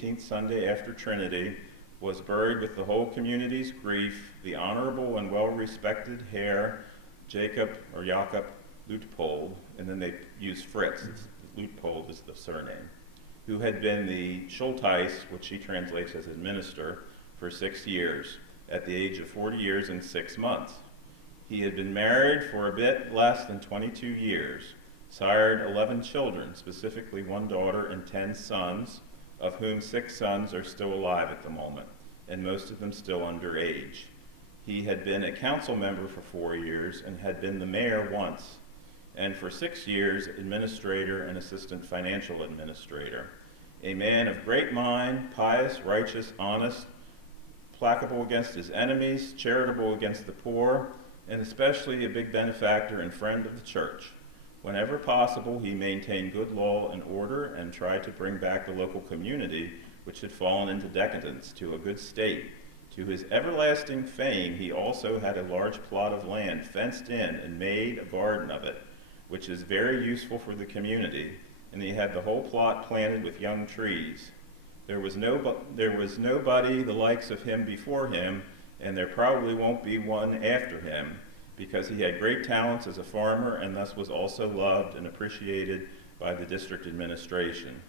18th Sunday after Trinity, was buried with the whole community's grief, the honorable and well-respected Herr Jacob Luitpold, and then they use Fritz, Luitpold is the surname, who had been the Schultheiss, which she translates as administrator, for 6 years, at the age of 40 years and 6 months. He had been married for a bit less than 22 years, sired 11 children, specifically 1 daughter and 10 sons, of whom 6 sons are still alive at the moment, and most of them still under age. He had been a council member for 4 years and had been the mayor once, and for 6 years, administrator and assistant financial administrator. A man of great mind, pious, righteous, honest, placable against his enemies, charitable against the poor, and especially a big benefactor and friend of the church. Whenever possible, he maintained good law and order and tried to bring back the local community, which had fallen into decadence, to a good state. To his everlasting fame, he also had a large plot of land fenced in and made a garden of it, which is very useful for the community, and he had the whole plot planted with young trees. There was nobody the likes of him before him, and there probably won't be one after him, because he had great talents as a farmer and thus was also loved and appreciated by the district administration.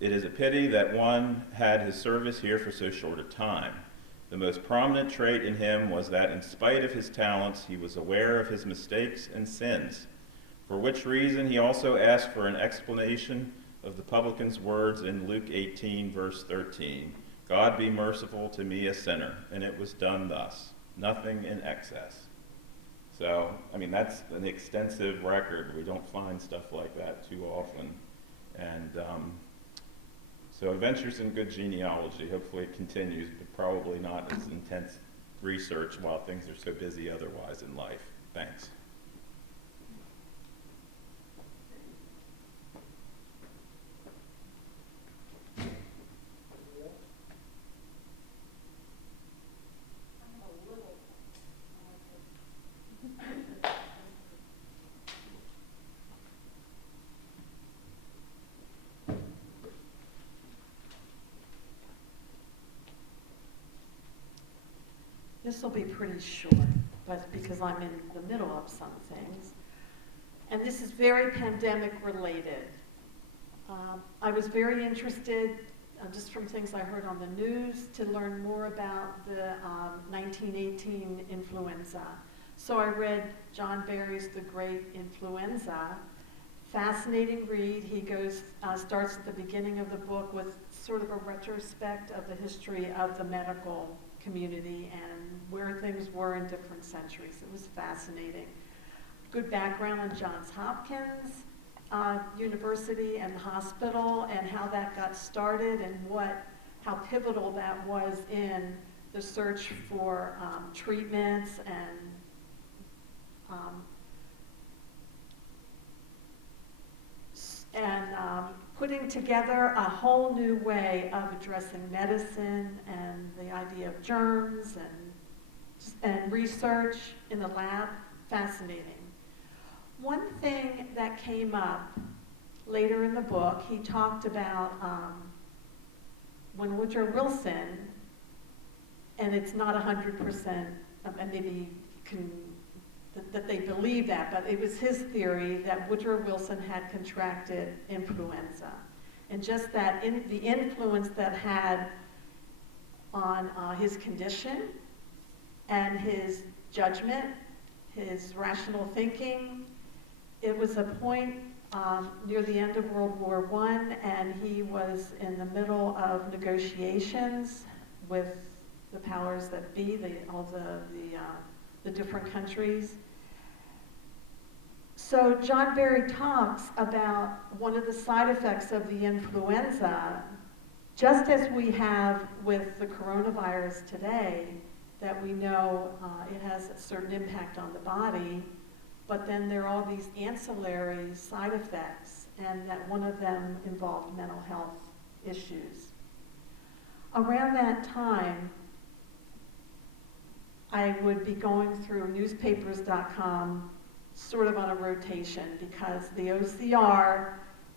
It is a pity that one had his service here for so short a time. The most prominent trait in him was that in spite of his talents, he was aware of his mistakes and sins, for which reason he also asked for an explanation of the publican's words in Luke 18, verse 13, "God be merciful to me, a sinner," and it was done thus, nothing in excess. So, I mean, that's an extensive record. We don't find stuff like that too often. And so Adventures in Good Genealogy, hopefully it continues, but probably not as intense research while things are so busy otherwise in life. Thanks. This will be pretty short, but because I'm in the middle of some things. And this is very pandemic related. I was very interested, just from things I heard on the news, to learn more about the 1918 influenza. So I read John Barry's The Great Influenza. Fascinating read. He starts at the beginning of the book with sort of a retrospect of the history of the medical community and where things were in different centuries. It was fascinating. Good background on Johns Hopkins University and hospital and how that got started and how pivotal that was in the search for treatments and putting together a whole new way of addressing medicine and the idea of germs and research in the lab. Fascinating. One thing that came up later in the book, he talked about when Woodrow Wilson, and it's not 100%, and maybe that they believe that, but it was his theory that Woodrow Wilson had contracted influenza. And just that, the influence that had on his condition and his judgment, his rational thinking. It was a point near the end of World War I, and he was in the middle of negotiations with the powers that be, all the different countries. So John Barry talks about one of the side effects of the influenza, just as we have with the coronavirus today, that we know it has a certain impact on the body, but then there are all these ancillary side effects, and that one of them involved mental health issues. Around that time, I would be going through newspapers.com sort of on a rotation because the OCR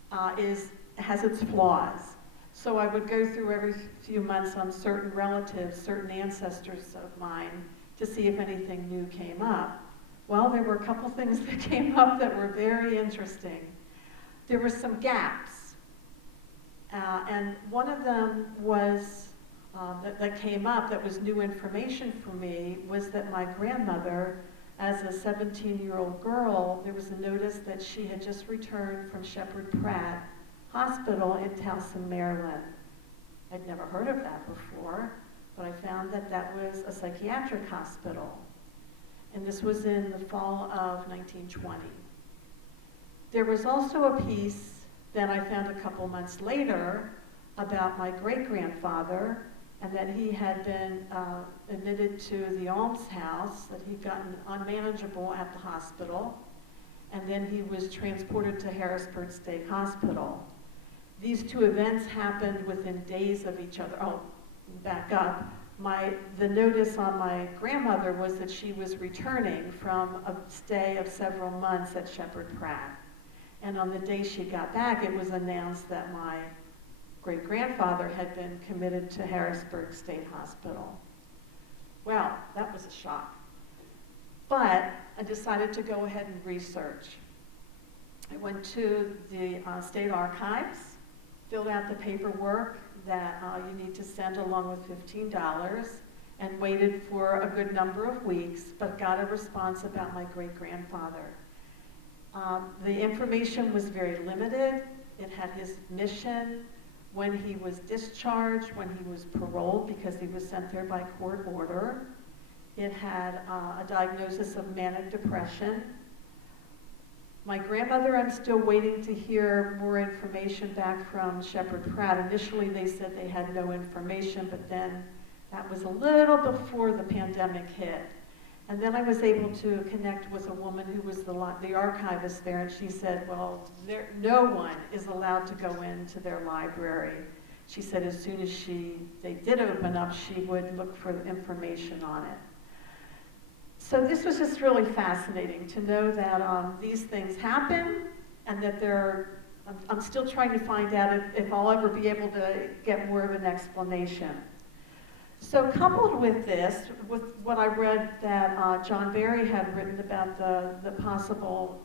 has its flaws. So I would go through every few months on certain relatives, certain ancestors of mine, to see if anything new came up. Well, there were a couple things that came up that were very interesting. There were some gaps. And one of them was, that came up that was new information for me, was that my grandmother, as a 17-year-old girl, there was a notice that she had just returned from Shepherd Pratt Hospital in Towson, Maryland. I'd never heard of that before, but I found that that was a psychiatric hospital. And this was in the fall of 1920. There was also a piece that I found a couple months later about my great-grandfather, and that he had been admitted to the almshouse, that he'd gotten unmanageable at the hospital, and then he was transported to Harrisburg State Hospital. These two events happened within days of each other. Oh, back up. The notice on my grandmother was that she was returning from a stay of several months at Shepherd Pratt. And on the day she got back, it was announced that my great-grandfather had been committed to Harrisburg State Hospital. Well, that was a shock. But I decided to go ahead and research. I went to the state archives, filled out the paperwork that you need to send along with $15, and waited for a good number of weeks, but got a response about my great-grandfather. The information was very limited. It had his mission, when he was discharged, when he was paroled because he was sent there by court order. It had a diagnosis of manic depression. My grandmother, I'm still waiting to hear more information back from Shepherd Pratt. Initially, they said they had no information, but then that was a little before the pandemic hit. And then I was able to connect with a woman who was the archivist there, and she said, well, no one is allowed to go into their library. She said as soon as they did open up, she would look for the information on it. So this was just really fascinating to know that these things happen, and that I'm still trying to find out if I'll ever be able to get more of an explanation. So coupled with this, with what I read that John Barry had written about the possible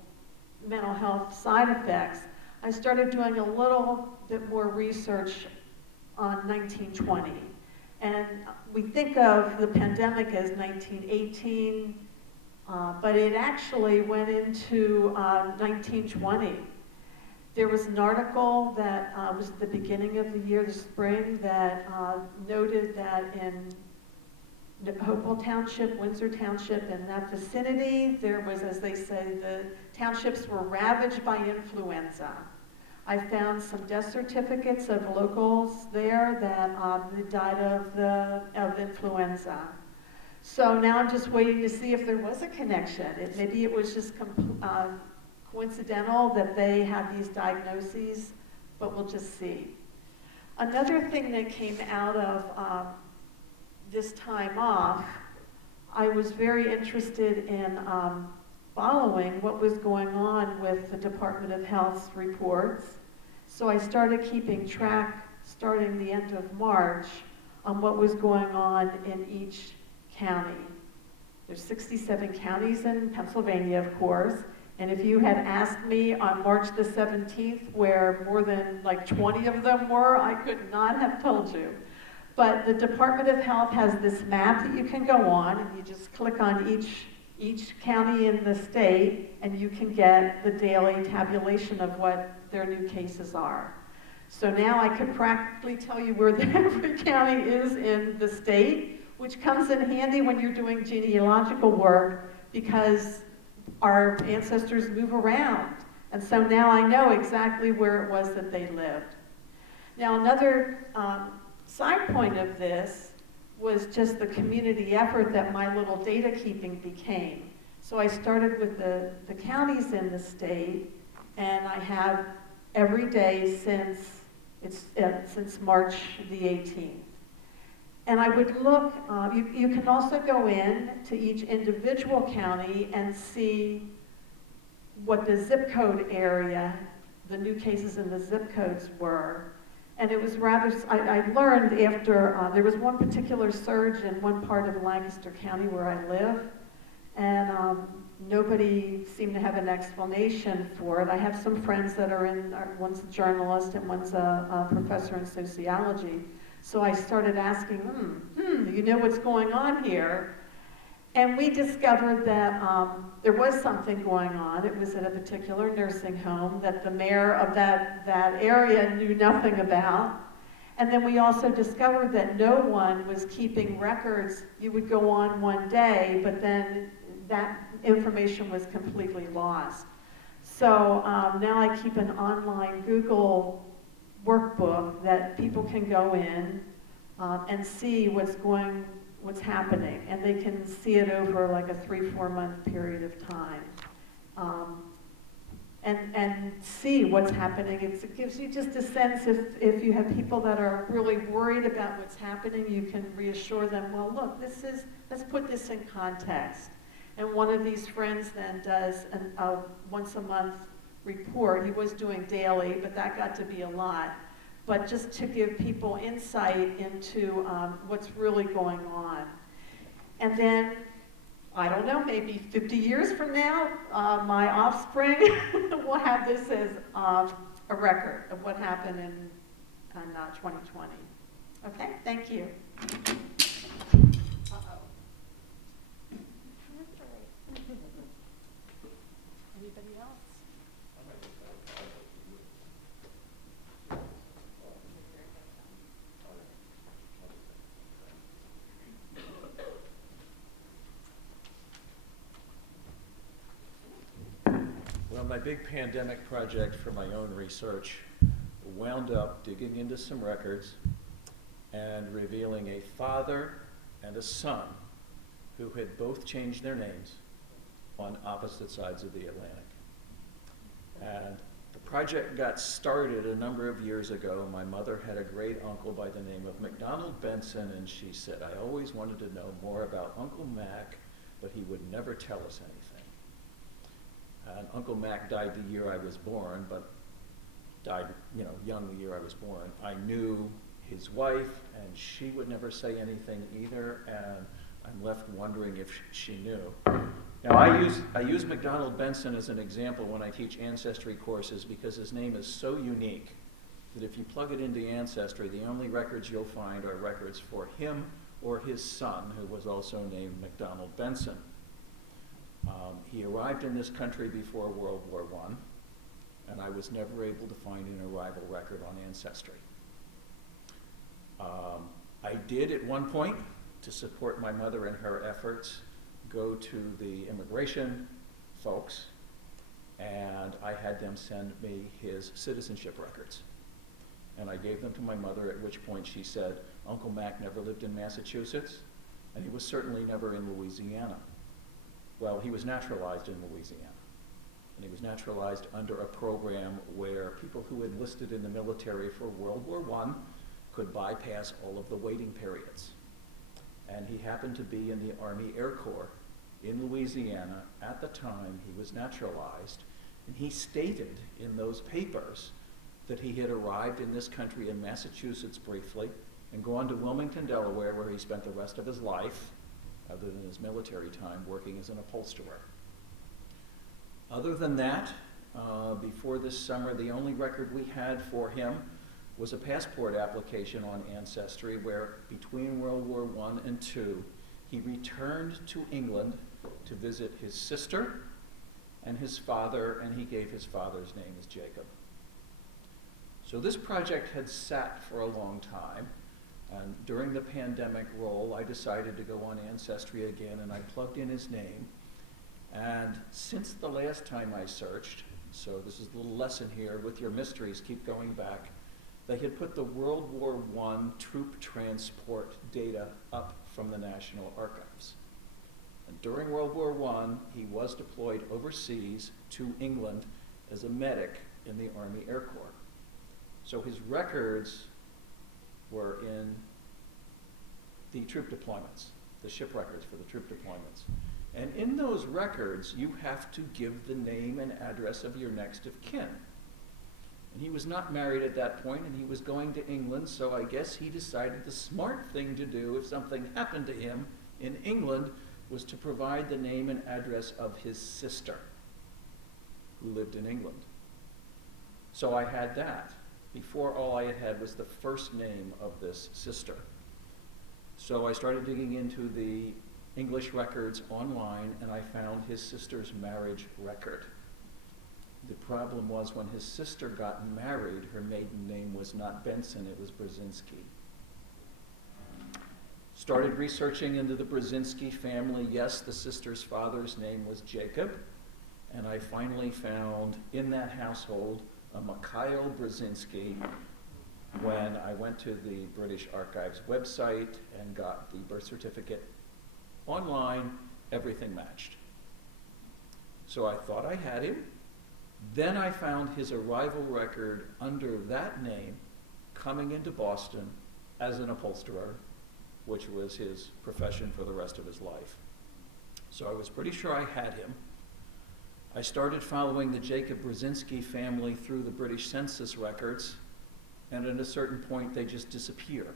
mental health side effects, I started doing a little bit more research on 1920. And we think of the pandemic as 1918, but it actually went into 1920. There was an article that was at the beginning of the year, the spring, that noted that in Hopewell Township, Windsor Township, in that vicinity, there was, as they say, the townships were ravaged by influenza. I found some death certificates of locals there that died of influenza. So now I'm just waiting to see if there was a connection. Maybe it was just coincidental that they had these diagnoses, but we'll just see. Another thing that came out of this time off, I was very interested in following what was going on with the Department of Health's reports. So I started keeping track, starting the end of March, on what was going on in each county. There's 67 counties in Pennsylvania, of course. And if you had asked me on March the 17th where more than like 20 of them were, I could not have told you. But the Department of Health has this map that you can go on, and you just click on each county in the state, and you can get the daily tabulation of what their new cases are. So now I could practically tell you where every county is in the state, which comes in handy when you're doing genealogical work, because our ancestors move around. And so now I know exactly where it was that they lived. Now another side point of this was just the community effort that my little data keeping became. So I started with the counties in the state, and I have every day since March the 18th. And I would look, you can also go in to each individual county and see what the zip code area, the new cases in the zip codes were. And it was rather, I learned after, there was one particular surge in one part of Lancaster County where I live, and nobody seemed to have an explanation for it. I have some friends that are in, one's a journalist and one's a professor in sociology. So I started asking, you know what's going on here? And we discovered that there was something going on. It was at a particular nursing home that the mayor of that area knew nothing about. And then we also discovered that no one was keeping records. You would go on one day, but then that information was completely lost. So now I keep an online Google workbook that people can go in and see what's happening, and they can see it over like a 3-4 month period of time, and see what's happening. It gives you just a sense if you have people that are really worried about what's happening, you can reassure them, well, look, let's put this in context. And one of these friends then does a once a month report. He was doing daily, but that got to be a lot. But just to give people insight into what's really going on. And then, I don't know, maybe 50 years from now, my offspring will have this as a record of what happened in 2020. Okay, thank you. Anybody else? Well, my big pandemic project for my own research wound up digging into some records and revealing a father and a son who had both changed their names on opposite sides of the Atlantic. And the project got started a number of years ago. My mother had a great uncle by the name of McDonald Benson, and she said, I always wanted to know more about Uncle Mac, but he would never tell us anything. And Uncle Mac died the year I was born, but died, young the year I was born. I knew his wife, and she would never say anything either, and I'm left wondering if she knew. Now, I use McDonald Benson as an example when I teach ancestry courses because his name is so unique that if you plug it into Ancestry, the only records you'll find are records for him or his son, who was also named McDonald Benson. He arrived in this country before World War I, and I was never able to find an arrival record on Ancestry. I did at one point, to support my mother in her efforts, go to the immigration folks, and I had them send me his citizenship records. And I gave them to my mother, at which point she said, Uncle Mac never lived in Massachusetts, and he was certainly never in Louisiana. Well, he was naturalized in Louisiana, and he was naturalized under a program where people who enlisted in the military for World War I could bypass all of the waiting periods. And he happened to be in the Army Air Corps in Louisiana at the time he was naturalized, and he stated in those papers that he had arrived in this country in Massachusetts briefly and gone to Wilmington, Delaware, where he spent the rest of his life, other than his military time, working as an upholsterer. Other than that, before this summer, the only record we had for him was a passport application on Ancestry where between World War I and II, he returned to England to visit his sister and his father, and he gave his father's name as Jacob. So this project had sat for a long time, and during the pandemic roll, I decided to go on Ancestry again, and I plugged in his name. And since the last time I searched, so this is a little lesson here, with your mysteries, keep going back, they had put the World War I troop transport data up from the National Archives. And during World War I, he was deployed overseas to England as a medic in the Army Air Corps. So his records were in the troop deployments, the ship records for the troop deployments. And in those records, you have to give the name and address of your next of kin. And he was not married at that point, and he was going to England, so I guess he decided the smart thing to do if something happened to him in England was to provide the name and address of his sister, who lived in England. So I had that. Before, all I had had was the first name of this sister. So I started digging into the English records online, and I found his sister's marriage record. The problem was when his sister got married, her maiden name was not Benson, it was Brzezinski. Started researching into the Brzezinski family. Yes, the sister's father's name was Jacob, and I finally found in that household a Mikhail Brzezinski when I went to the British Archives website and got the birth certificate online. Everything matched. So I thought I had him. Then I found his arrival record under that name coming into Boston as an upholsterer, which was his profession for the rest of his life. So I was pretty sure I had him. I started following the Jacob Brzezinski family through the British Census records, and at a certain point they just disappear.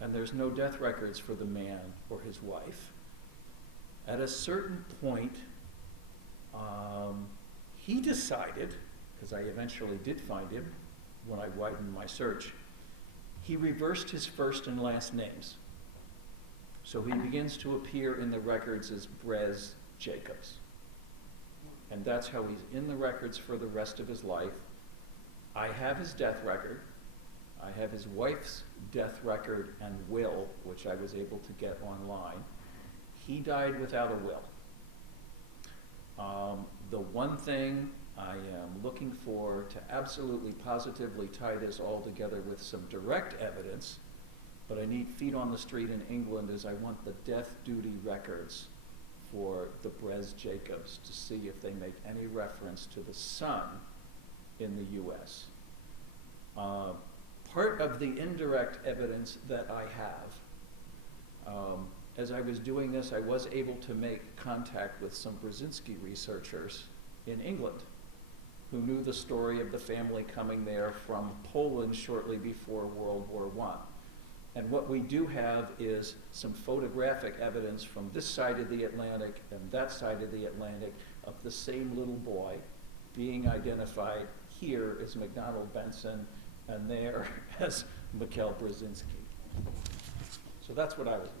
And there's no death records for the man or his wife. At a certain point, he decided, because I eventually did find him when I widened my search, he reversed his first and last names. So he begins to appear in the records as Brez Jacobs. And that's how he's in the records for the rest of his life. I have his death record. I have his wife's death record and will, which I was able to get online. He died without a will. The one thing I am looking for to absolutely positively tie this all together with some direct evidence, but I need feet on the street in England, is I want the death duty records for the Brez Jacobs to see if they make any reference to the son in the U.S. Part of the indirect evidence that I have, as I was doing this, I was able to make contact with some Brzezinski researchers in England who knew the story of the family coming there from Poland shortly before World War I. And what we do have is some photographic evidence from this side of the Atlantic and that side of the Atlantic of the same little boy being identified here as McDonald Benson and there as Mikhail Brzezinski. So that's what I was working on.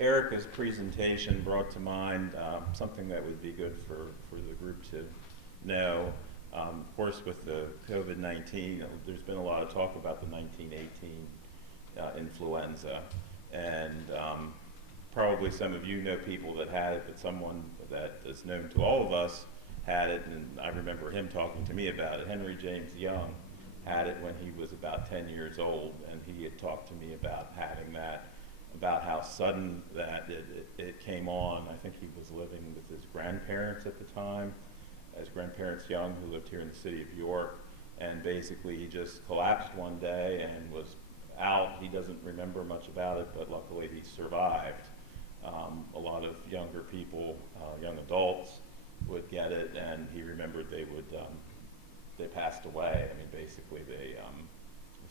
Erica's presentation brought to mind something that would be good for the group to know. Of course, with the COVID-19, there's been a lot of talk about the 1918 influenza, and probably some of you know people that had it, but someone that is known to all of us had it, and I remember him talking to me about it. Henry James Young had it when he was about 10 years old, and he had talked to me about having that, about how sudden that it came on. I think he was living with his grandparents at the time, his grandparents Young, who lived here in the city of York, and basically he just collapsed one day and was out. He doesn't remember much about it, but luckily he survived. A lot of younger people, young adults, would get it, and he remembered they passed away. I mean, basically they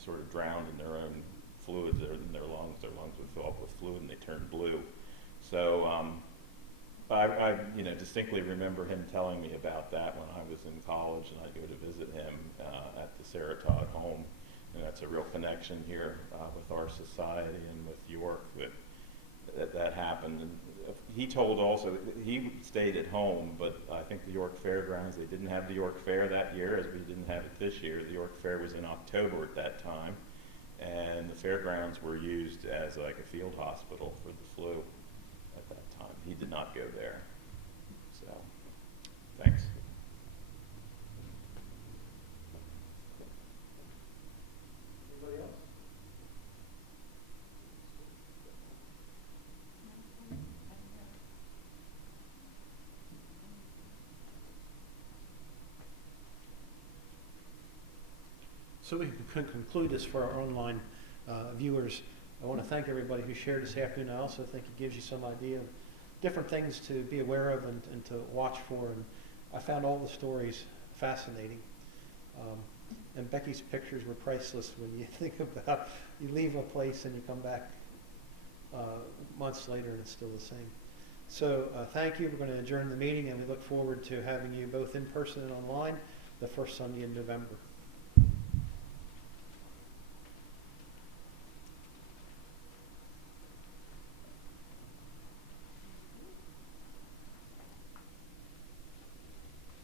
sort of drowned in their own fluids in their lungs. Their lungs would fill up with fluid and they turned blue. So I distinctly remember him telling me about that when I was in college, and I'd go to visit him at the Saratoga home. And that's a real connection here with our society and with York that happened. And he told also, he stayed at home, but I think the York Fairgrounds, they didn't have the York Fair that year, as we didn't have it this year. The York Fair was in October at that time, and the fairgrounds were used as like a field hospital for the flu at that time. He did not go there. So, thanks. Anybody else? So we can conclude this for our online viewers. I want to thank everybody who shared this afternoon. I also think it gives you some idea of different things to be aware of and to watch for. And I found all the stories fascinating. And Becky's pictures were priceless when you think about you leave a place and you come back months later and it's still the same. So thank you. We're going to adjourn the meeting, and we look forward to having you both in person and online the first Sunday in November.